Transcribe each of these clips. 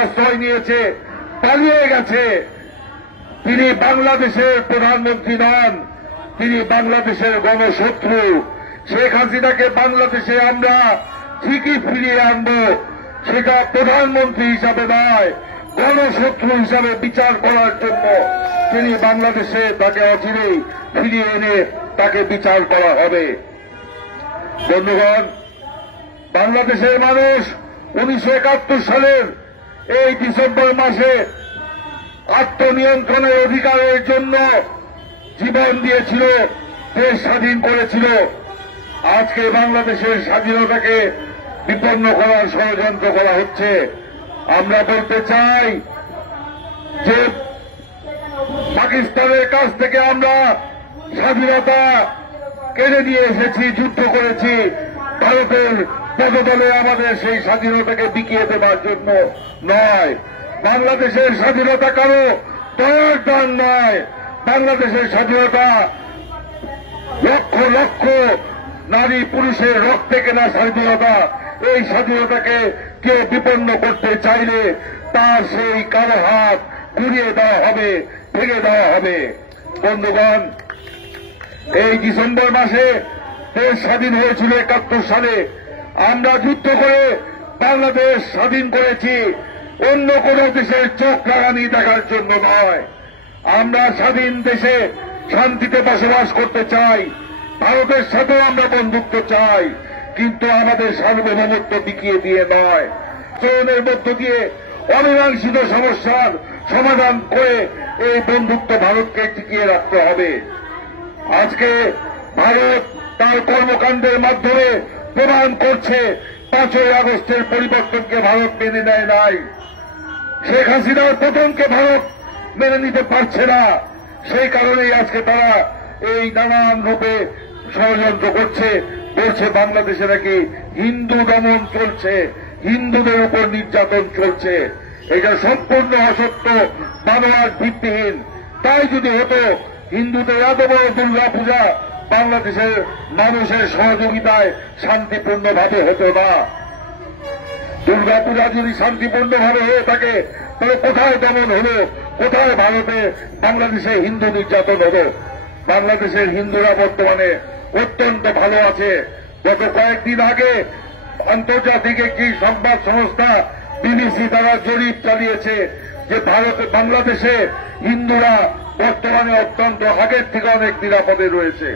আশ্রয় নিয়েছে, পালিয়ে গেছে। তিনি বাংলাদেশের প্রধানমন্ত্রী নন, তিনি বাংলাদেশের গণশত্রু। শেখ হাসিনাকে বাংলাদেশে আমরা ঠিকই ফিরিয়ে আনব, সেটা প্রধানমন্ত্রী হিসাবে নয়, গণশত্রু হিসাবে বিচার করার জন্য তিনি বাংলাদেশে তাকে অচিরেই ফিরিয়ে এনে তাকে বিচার করা হবে। বন্ধুগণ, বাংলাদেশের মানুষ 1971 সালের এই ডিসেম্বর মাসে আত্মনিয়ন্ত্রণের অধিকারের জন্য জীবন দিয়েছিল, দেশ স্বাধীন করেছিল। আজকে বাংলাদেশের স্বাধীনতাকে বিপন্ন করার ষড়যন্ত্র করা হচ্ছে। আমরা বলতে চাই যে পাকিস্তানের কাছ থেকে আমরা স্বাধীনতা কেড়ে নিয়ে এসেছি, যুদ্ধ করেছি। ভারতের পদতলে আমাদের সেই স্বাধীনতাকে বিকিয়ে দেবার জন্য নয়। বাংলাদেশের স্বাধীনতা কারো দয়ার দান নয়। বাংলাদেশের স্বাধীনতা লক্ষ লক্ষ নারী পুরুষের রক্তে কেনা স্বাধীনতা। এই স্বাধীনতাকে কেউ বিপন্ন করতে চাইলে তার সেই কালো হাত ঘুরিয়ে দেওয়া হবে, ভেঙে দেওয়া হবে। বন্ধুগণ, এই ডিসেম্বর মাসে দেশ স্বাধীন হয়েছিল 71 সালে। আমরা যুদ্ধ করে বাংলাদেশ স্বাধীন করেছি, অন্য কোন দেশের চোখ রাঙানি দেখার জন্য নয়। আমরা স্বাধীন দেশে শান্তিতে বসবাস করতে চাই, ভারতের সাথেও আমরা বন্ধুত্ব চাই, কিন্তু আমাদের সার্বভৌমত্ব বিকিয়ে দিয়ে নয়। আচরণের মধ্য দিয়ে অমীমাংসিত সমস্যার সমাধান করে এই বন্ধুত্ব ভারতকে টিকিয়ে রাখতে হবে। আজকে ভারত তার কর্মকাণ্ডের মাধ্যমে প্রমাণ করছে 5ই আগস্টের পরিবর্তনকে ভারত মেনে নেয় নাই। শেখ হাসিনার পতনকে ভারত মেনে নিতে পারছে না। সেই কারণেই আজকে তারা এই নানান রূপে ষড়যন্ত্র করছে, বলছে বাংলাদেশে নাকি হিন্দু দমন চলছে, হিন্দুদের উপর নির্যাতন চলছে। এটা সম্পূর্ণ অসত্য, বানোয়াট, ভিত্তিহীন। তাই যদি হতো, হিন্দুদের এত বড় দুর্গা পূজা বাংলাদেশের মানুষের সহযোগিতায় শান্তিপূর্ণভাবে হতো না। দুর্গা পূজা যদি শান্তিপূর্ণভাবে হয়ে থাকে, তাহলে কোথায় দমন হলো, কোথায় ভারতে বাংলাদেশে হিন্দু নির্যাতন হলো? বাংলাদেশের হিন্দুরা বর্তমানে অত্যন্ত ভালো আছে। গত কয়েকদিন আগে আন্তর্জাতিক একটি সংবাদ সংস্থা বিবিসি তারা জরিপ চালিয়েছে যে বাংলাদেশে হিন্দুরা বর্তমানে অত্যন্ত আগের থেকে অনেক নিরাপদে রয়েছে।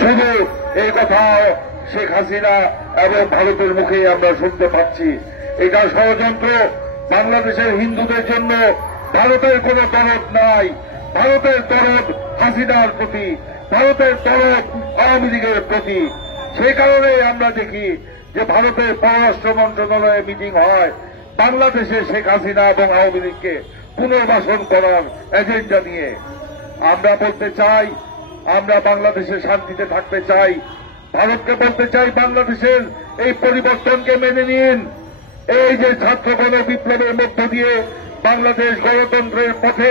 শুধু এই কথা শেখ হাসিনা এবং ভারতের মুখেই আমরা শুনতে পাচ্ছি। এটা ষড়যন্ত্র। বাংলাদেশের হিন্দুদের জন্য ভারতের কোন দরদ নাই। ভারতের দরদ হাসিনার প্রতি, ভারতের দরদ আওয়ামী লীগের প্রতি। সেই কারণেই আমরা দেখি যে ভারতের পররাষ্ট্র মন্ত্রণালয়ে মিটিং হয় বাংলাদেশে শেখ হাসিনা এবং আওয়ামী লীগকে পুনর্বাসন করার এজেন্ডা নিয়ে। আমরা বলতে চাই, আমরা বাংলাদেশে শান্তিতে থাকতে চাই। ভারতকে বলতে চাই, বাংলাদেশের এই পরিবর্তনকে মেনে নিন। এই যে ছাত্র গণবিপ্লবের মধ্য দিয়ে বাংলাদেশ গণতন্ত্রের পথে,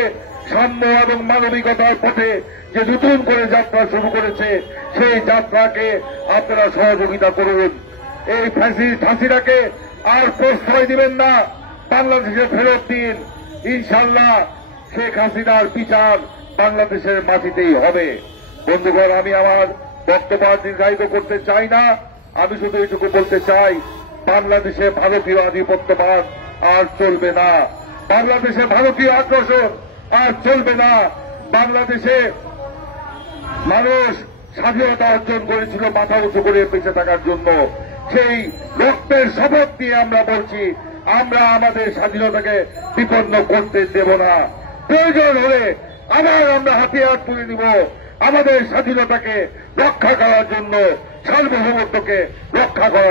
সাম্য এবং মানবিকতার পথে যে নতুন করে যাত্রা শুরু করেছে, সেই যাত্রাকে আপনারা সহযোগিতা করুন। এই ফ্যাসিস্ট হাসিনাকে আর প্রশ্রয় দিবেন না, বাংলাদেশে ফেরত দিন। ইনশাল্লাহ শেখ হাসিনার বিচার বাংলাদেশের মাটিতেই হবে। বন্ধুগণ, আমি আমার বক্তব্য দীর্ঘায়িত করতে চাই না। আমি শুধু এইটুকু বলতে চাই, বাংলাদেশে ভারতীয় আধিপত্যবাদ আর চলবে না। বাংলাদেশে ভারতীয় আগ্রাসন আর চলবে না। বাংলাদেশে মানুষ স্বাধীনতা অর্জন করেছিল মাথা উঁচু করে বেঁচে থাকার জন্য। সেই রক্তের শপথ নিয়ে আমরা বলছি, আমরা আমাদের স্বাধীনতাকে বিপন্ন করতে দেব না। প্রয়োজন হলে আবার আমরা হাতিয়ার তুলে নিব আমাদের স্বাধীনতাকে রক্ষা করার জন্য, সার্বভৌমত্বকে রক্ষা করার